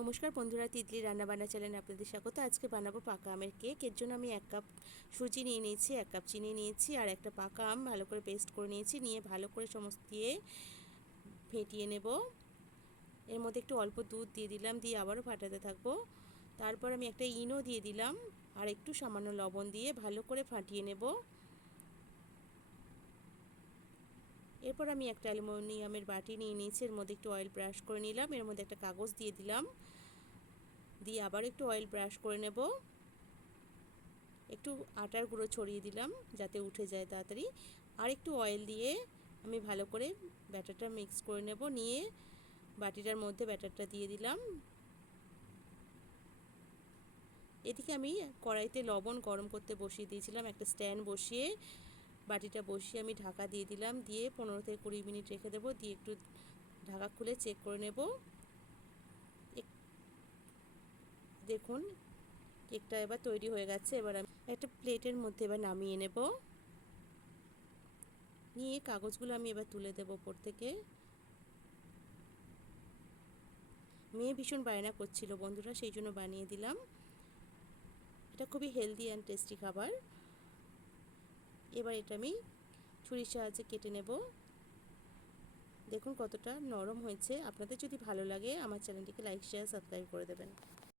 নমস্কার বন্ধুরা তিতলি রান্নাবান্না চ্যানেলে আপনাদের স্বাগত। আজকে বানাবো পাকা আমের কেক। এর জন্য আমি এক কাপ সুজি নিয়ে নিয়েছি, এক কাপ চিনি নিয়েছি আর একটা পাকা আম ভালো করে পেস্ট করে নিয়েছি। নিয়ে ভালো করে সমস্ত দিয়ে ফেটিয়ে নেব। এর মধ্যে একটু অল্প দুধ দিয়ে দিলাম, দিয়ে আবারও ফাটাতে থাকব। তারপর আমি একটা ইনো দিয়ে দিলাম আর একটু সামান্য লবণ দিয়ে ভালো করে ফাটিয়ে নেব। এরপর আমি একটা অ্যালুমিনিয়ামের বাটি নিয়ে নিয়েছি, এর মধ্যে একটু অয়েল ব্রাশ করে নিলাম, এর মধ্যে একটা কাগজ দিয়ে দিলাম। দিয়ে আবার একটু অয়েল ব্রাশ করে নেব। একটু আটার গুঁড়ো ছড়িয়ে দিলাম যাতে উঠে যায় তাড়াতাড়ি। আর একটু অয়েল দিয়ে আমি ভালো করে ব্যাটারটা মিক্স করে নেব, নিয়ে বাটিটার মধ্যে ব্যাটারটা দিয়ে দিলাম। এদিকে আমি কড়াইতে লবণ গরম করতে বসিয়ে দিয়েছিলাম, একটা স্ট্যান্ড বসিয়ে। বাটিটা বসিয়ে আমি ঢাকা দিয়ে দিলাম। দিয়ে পনেরো থেকে কুড়ি মিনিট রেখে দেবো। দিয়ে একটু ঢাকা খুলে চেক করে নেব। দেখুন, কেকটা এবার তৈরি হয়ে গেছে। এবার আমি একটা প্লেটের মধ্যে এবার নামিয়ে নেব। নিয়ে কাগজগুলো আমি এবার তুলে দেবো ওপর থেকে। মেয়ে ভীষণ বায়না করছিল বন্ধুরা, সেই জন্য বানিয়ে দিলাম। এটা খুবই হেলদি অ্যান্ড টেস্টি খাবার। এবার এটা আমি ছুরির সাহায্যে কেটে নেব। দেখুন কতটা নরম হয়েছে। আপনাদের যদি ভালো লাগে, আমার চ্যানেলটিকে লাইক শেয়ার সাবস্ক্রাইব করে দেবেন।